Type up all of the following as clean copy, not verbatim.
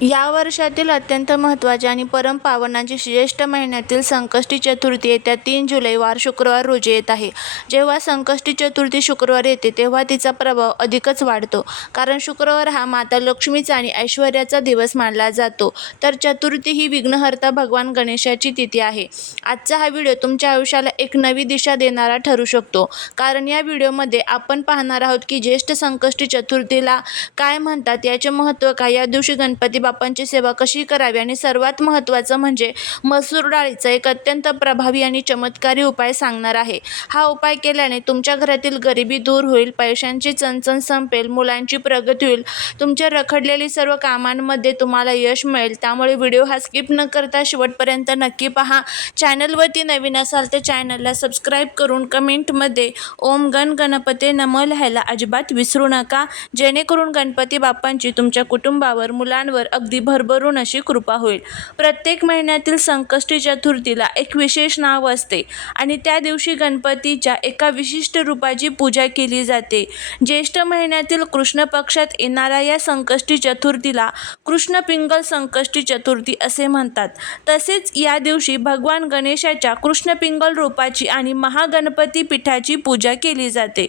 या वर्षातील अत्यंत महत्त्वाच्या आणि परम पावनाची ज्येष्ठ महिन्यातील संकष्टी चतुर्थी येत्या 3 जुलै वार शुक्रवार रोजी येत आहे. जेव्हा संकष्टी चतुर्थी शुक्रवार येते तेव्हा तिचा प्रभाव अधिकच वाढतो. कारण शुक्रवार हा माता लक्ष्मीचा आणि ऐश्वर्याचा दिवस मानला जातो. तर चतुर्थी ही विघ्नहर्ता भगवान गणेशाची तिथी आहे. आजचा हा व्हिडिओ तुमच्या आयुष्याला एक नवी दिशा देणारा ठरू शकतो. कारण या व्हिडिओमध्ये आपण पाहणार आहोत की ज्येष्ठ संकष्टी चतुर्थीला काय म्हणतात, याचे महत्त्व काय, या दिवशी गणपती बाप्पांची सेवा कशी करावी आणि सर्वात महत्त्वाचं म्हणजे मसूर डाळीचा एक अत्यंत प्रभावी आणि चमत्कारी उपाय सांगणार आहे. हा उपाय केल्याने तुमच्या घरातील गरिबी दूर होईल, पैशांची चणचण संपेल, मुलांची प्रगती होईल, तुमच्या रखडलेली सर्व कामांमध्ये तुम्हाला यश मिळेल. त्यामुळे व्हिडिओ हा स्किप न करता शेवटपर्यंत नक्की पहा. चॅनलवरती नवीन असाल तर चॅनलला सबस्क्राईब करून कमेंटमध्ये ओम गण गणपते नमः लिहायला अजिबात विसरू नका, जेणेकरून गणपती बाप्पांची तुमच्या कुटुंबावर, मुलांवर अगदी भरभरून अशी कृपा होईल. प्रत्येक महिन्यातील संकष्टी चतुर्थीला एक विशेष नाव असते आणि त्या दिवशी गणपतीच्या एका विशिष्ट रूपाची पूजा केली जाते. ज्येष्ठ महिन्यातील कृष्ण पक्षात येणाऱ्या या संकष्टी चतुर्थीला कृष्ण पिंगल संकष्टी चतुर्थी असे म्हणतात. तसेच या दिवशी भगवान गणेशाच्या कृष्ण पिंगल रूपाची आणि महागणपती पीठाची पूजा केली जाते.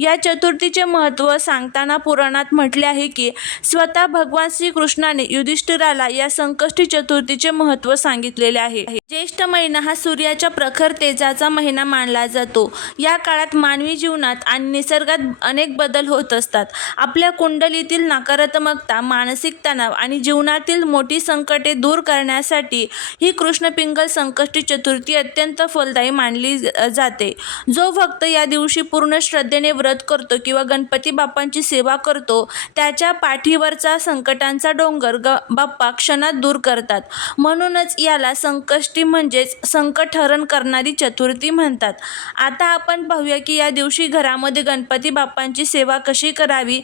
या चतुर्थीचे महत्त्व सांगताना पुराणात म्हटले आहे की स्वतः भगवान श्रीकृष्णाने युधिष्ठिराला या संकष्टी चतुर्थीचे महत्त्व सांगितलेले आहे. ज्येष्ठ महिना हा सूर्याच्या प्रखर तेजाचा महिना मानला जातो. या काळात मानवी जीवनात आणि निसर्गात अनेक बदल होत असतात. आपल्या कुंडलीतील नकारात्मकता, मानसिक तणाव आणि जीवनातील मोठी संकटे दूर करण्यासाठी ही कृष्ण पिंगल संकष्टी चतुर्थी अत्यंत फलदायी मानली जाते. जो भक्त या दिवशी पूर्ण श्रद्धेने व्रत करतो किंवा गणपती बाप्पांची सेवा करतो त्याच्या पाठीवरचा संकटांचा डोंगर बाप्पा क्षणात दूर करतात. म्हणूनच याला संकष्टी म्हणजेच संकट हरण करणारी चतुर्थी म्हणतात. आता आपण पाहूया की या दिवशी घरामध्ये गणपती बाप्पांची सेवा कशी करावी.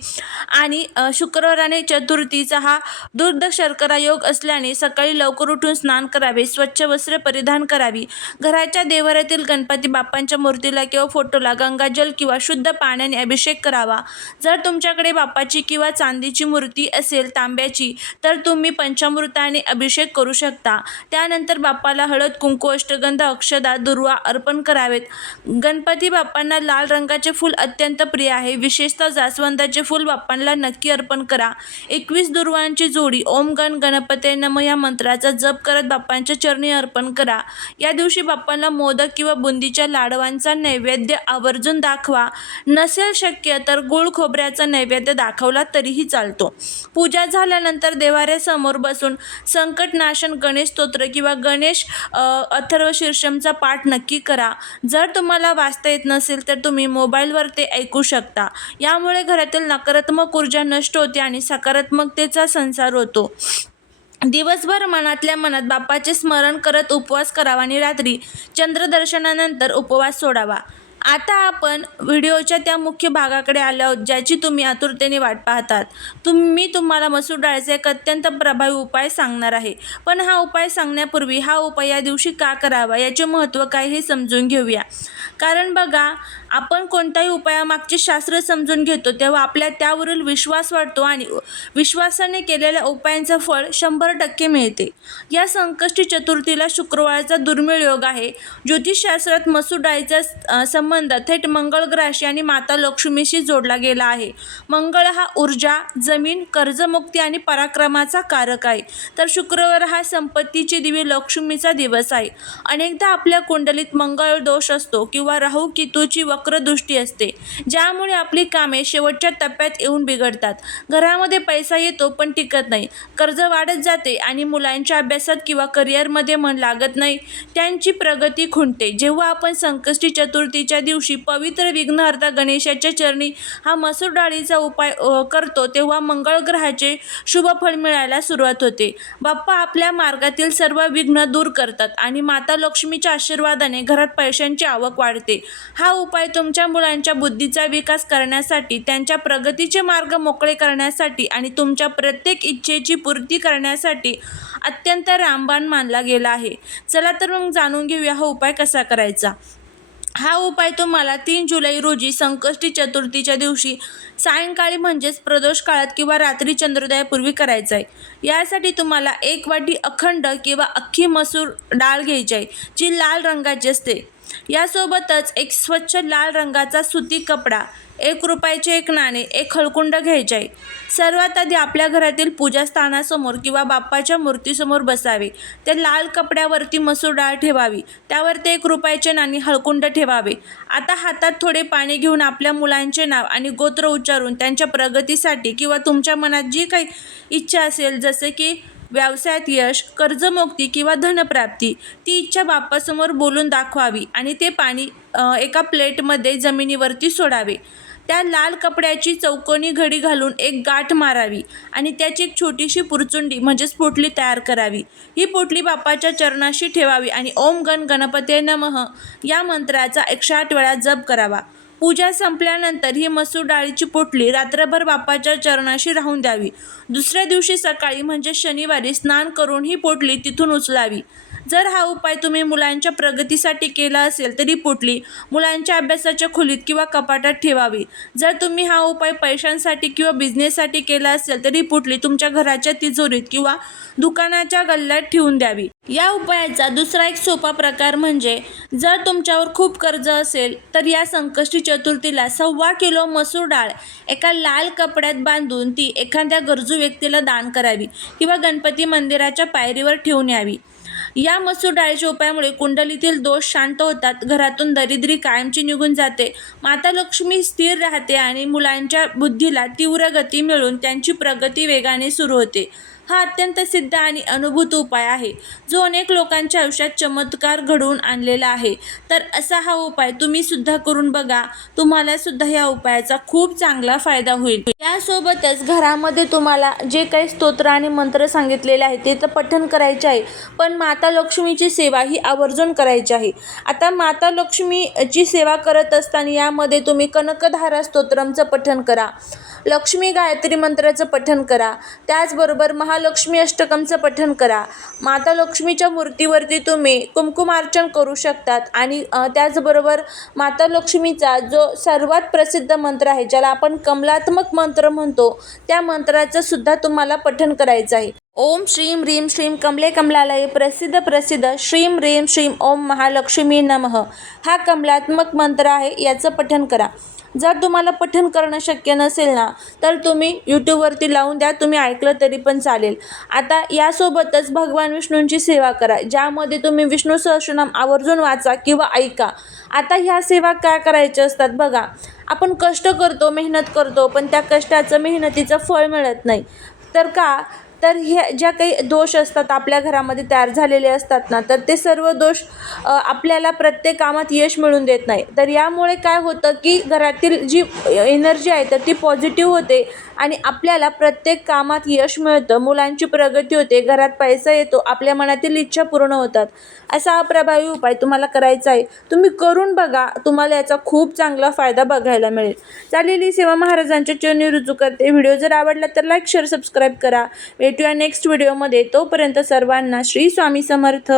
आणि शुक्रवाराने चतुर्थीचा हा दुर्ध शर्करा योग असल्याने सकाळी लवकर उठून स्नान करावे, स्वच्छ वस्त्र परिधान करावी, घराच्या देवाऱ्यातील गणपती बाप्पांच्या मूर्तीला किंवा फोटोला गंगाजल किंवा शुद्ध पाण्याने अभिषेक करावा. जर तुमच्याकडे बाप्पाची किंवा चांदीची मूर्ती असेल, तांब्याची, तर तुम्ही पंचामृताने अभिषेक करू शकता. त्यानंतर बाप्पाला हळद, कुंकू, अष्टगंध, अक्षदा, दुर्वा अर्पण करावेत. गणपती बाप्पांना लाल रंगाचे फूल अत्यंत प्रिय आहे. विशेषतः जास्वंदाचे फूल बाप्पांना नक्की अर्पण करा. 21 दुर्वांची जोडी ओम गण गणपते नमः या मंत्राचा जप करत बाप्पांच्या चरणी अर्पण करा. या दिवशी बाप्पांना मोदक किंवा बुंदीच्या लाडवांचा नैवेद्य आवर्जून दाखवा. नसेल शक्य तर गूळ खोबऱ्याचा नैवेद्य दाखवला तरीही चालतो. पूजा झाल्यानंतर देवाऱ्यासमोर बसून संकटनाशन गणेश स्तोत्र किंवा गणेश अथर्व शीर्षमचा पाठ नक्की करा. जर तुम्हाला वाचता येत नसेल तर तुम्ही मोबाईलवर ते ऐकू शकता. यामुळे घरातील नकारात्मक ऊर्जा नष्ट होते आणि सकारात्मकतेचा संचार होतो. दिवसभर मनातल्या मनात बाप्पाचे स्मरण करत उपवास करावा आणि रात्री चंद्रदर्शनानंतर उपवास सोडावा. आता आपण व्हिडिओच्या त्या मुख्य भागाकडे आलो आहोत ज्याची तुम्ही आतुरतेने वाट पाहतात. मी तुम्हाला मसूर डाळीचा एक अत्यंत प्रभावी उपाय सांगणार आहे. पण हा उपाय सांगण्यापूर्वी हा उपाय या दिवशी का करावा, याचे महत्त्व काय हे समजून घेऊया. कारण बघा, आपण कोणत्याही उपायामागचे शास्त्र समजून घेतो तेव्हा आपल्या त्यावरील विश्वास वाढतो आणि विश्वासाने केलेल्या उपायांचं फळ 100% मिळते. या संकष्टी चतुर्थीला शुक्रवारचा दुर्मिळ योग आहे. ज्योतिषशास्त्रात मसूर डाळीचा संबंध थेट मंगळ ग्रहाशी आणि माता लक्ष्मीशी जोडला गेला आहे. मंगळ हा ऊर्जा, जमीन, कर्जमुक्ती आणि पराक्रमाचा कारक आहे. तर शुक्रवार हा संपत्तीची देवी लक्ष्मीचा दिवस आहे. अनेकदा आपल्या कुंडलीत मंगळ दोष असतो किंवा राहू केतूची वक्रदृष्टी असते, ज्यामुळे आपली कामे शेवटच्या टप्प्यात येऊन बिघडतात. घरामध्ये पैसा येतो पण टिकत नाही, कर्ज वाढत जाते आणि मुलांच्या अभ्यासात किंवा करिअरमध्ये मन लागत नाही, त्यांची प्रगती खुंटते. जेव्हा आपण संकष्टी चतुर्थीच्या दिवशी पवित्र विघ्नहर्ता गणेशाच्या चरणी हा मसूर डाळीचा उपाय करतो तेव्हा मंगळ ग्रहाचे शुभ फळ मिळायला सुरुवात होते. बाप्पा आपल्या मार्गातील सर्व विघ्न दूर करतात आणि माता लक्ष्मीच्या आशीर्वादाने घरात पैशांची आवक वाढते. हा उपाय तुमच्या मुलांच्या बुद्धीचा विकास करण्यासाठी, त्यांच्या प्रगतीचे मार्ग मोकळे करण्यासाठी आणि तुमच्या प्रत्येक इच्छेची पूर्ती करण्यासाठी अत्यंत रामबाण मानला गेला आहे. चला तर मग जाणून घेऊया हा उपाय कसा करायचा. हा उपाय तुम्हाला 3 जुलै रोजी संकष्टी चतुर्थीच्या दिवशी सायंकाळी म्हणजेच प्रदोष काळात किंवा रात्री चंद्रोदयापूर्वी करायचा आहे. यासाठी तुम्हाला 1 वाटी अखंड किंवा अख्खी मसूर डाळ घ्यायची आहे, जी लाल रंगाची असते. यासोबतच एक स्वच्छ लाल रंगाचा सुती कपडा, 1 रुपयाचे 1 नाणे, 1 हळकुंड घ्यायचे आहे. सर्वात आधी आपल्या घरातील पूजास्थानासमोर किंवा बाप्पाच्या मूर्तीसमोर बसावे. त्या लाल कपड्यावरती मसूर डाळ ठेवावी. त्यावरती 1 रुपयाचे नाणे, हळकुंड ठेवावे. आता हातात थोडे पाणी घेऊन आपल्या मुलांचे नाव आणि गोत्र उच्चारून त्यांच्या प्रगतीसाठी किंवा तुमच्या मनात जी काही इच्छा असेल, जसे की व्यवसायात यश, कर्जमुक्ती किंवा धनप्राप्ती, ती इच्छा बाप्पासमोर बोलून दाखवावी आणि ते पाणी एका प्लेटमध्ये जमिनीवरती सोडावे. त्या लाल कपड्याची चौकोनी घडी घालून एक गाठ मारावी आणि त्याची एक छोटीशी पुरचुंडी म्हणजेच पोटली तयार करावी. ही पोटली बाप्पाच्या चरणाशी ठेवावी आणि ओम गण गणपते नमः या मंत्राचा 108 वेळा जप करावा. पूजा संपल्यानंतर ही मसूर डाळीची पोटली रात्रभर बाप्पाच्या चरणाशी राहून द्यावी. दुसऱ्या दिवशी सकाळी म्हणजे शनिवारी स्नान करून ही पोटली तिथून उचलावी. जर हा उपाय तुम्ही मुलांच्या प्रगतीसाठी केला असेल तर ही पोटली मुलांच्या अभ्यासाच्या खोलीत किंवा कपाटात ठेवावी. जर तुम्ही हा उपाय पैशांसाठी किंवा बिझनेससाठी केला असेल तर ही पोटली तुमच्या घराच्या तिजोरीत किंवा दुकानाच्या गल्ल्यात ठेवून द्यावी. या उपायाचा दुसरा एक सोपा प्रकार म्हणजे जर तुमच्यावर खूप कर्ज असेल तर या संकष्टी चतुर्थीला 1.25 किलो मसूर डाळ एका लाल कपड्यात बांधून ती एखाद्या गरजू व्यक्तीला दान करावी किंवा गणपती मंदिराच्या पायरीवर ठेवून यावी. या मसूर डाळीच्या उपायामुळे कुंडलीतील दोष शांत होतात, घरातून दरिद्री कायमची निघून जाते, माता लक्ष्मी स्थिर राहते आणि मुलांच्या बुद्धीला तीव्र गती मिळून त्यांची प्रगती वेगाने सुरू होते. हा अत्यंत सिद्ध आणि अनुभूत उपाय आहे, जो अनेक लोकांच्या आयुष्यात चमत्कार घडवून आणलेला आहे. तर असा हा उपाय तुम्ही सुद्धा करून बघा. तुम्हाला सुद्धा या उपायाचा खूप चांगला फायदा होईल. यासोबतच घरामध्ये तुम्हाला जे काही स्तोत्र आणि मंत्र सांगितलेले आहेत ते तर पठण करायचे आहे, पण माता लक्ष्मीची सेवा ही आवर्जून करायची आहे. आता माता लक्ष्मीची सेवा करत असताना यामध्ये तुम्ही कनकधारा स्तोत्रमचं पठण करा, लक्ष्मी गायत्री मंत्राचं पठण करा, त्याचबरोबर महालक्ष्मी अष्टकमचं पठण करा. माता लक्ष्मीच्या मूर्तीवरती तुम्ही कुंकुमार्चन करू शकतात आणि त्याचबरोबर माता लक्ष्मीचा जो सर्वात प्रसिद्ध मंत्र आहे, ज्याला आपण कमलात्मक मंत्र म्हणतो, त्या मंत्राचं सुद्धा तुम्हाला पठण करायचं आहे. ओम श्रीं ह्रीं श्रीं कमले कमलालये प्रसिद्ध प्रसिद्ध श्रीं ह्रीं श्रीं ओम महालक्ष्मी नमः हा कमलात्मक मंत्र आहे, याचं पठण करा. जर तुम्हाला पठण करणं शक्य नसेल ना, तर तुम्ही यूट्यूबवरती लावून द्या, तुम्ही ऐकलं तरी पण चालेल. आता यासोबतच भगवान विष्णूंची सेवा करा, ज्यामध्ये तुम्ही विष्णू सहस्रनाम आवर्जून वाचा किंवा ऐका. आता ह्या सेवा काय करायच्या असतात बघा, आपण कष्ट करतो, मेहनत करतो, पण त्या कष्टाचं मेहनतीचं फळ मिळत नाही. तर का तर ह्या ज्या काही दोष असतात आपल्या घरामध्ये तयार झालेले असतात ना, तर ते सर्व दोष आपल्याला प्रत्येक कामात यश मिळून देत नाही. तर यामुळे काय होतं की घरातील जी एनर्जी आहे तर ती पॉझिटिव्ह होते आणि आपल्याला प्रत्येक कामात यश मिळतं, मुलांची प्रगती होते, घरात पैसा येतो, आपल्या मनातील इच्छा पूर्ण होतात. असा प्रभावी उपाय तुम्हाला करायचा आहे. तुम्ही करून बघा, तुम्हाला याचा खूप चांगला फायदा बघायला मिळेल. चालेल, सेवा महाराजांच्या चरणी रुजू करते. व्हिडिओ जर आवडला तर लाईक शेअर सबस्क्राईब करा. भेटूया नेक्स्ट व्हिडिओमध्ये. तोपर्यंत सर्वांना श्री स्वामी समर्थ.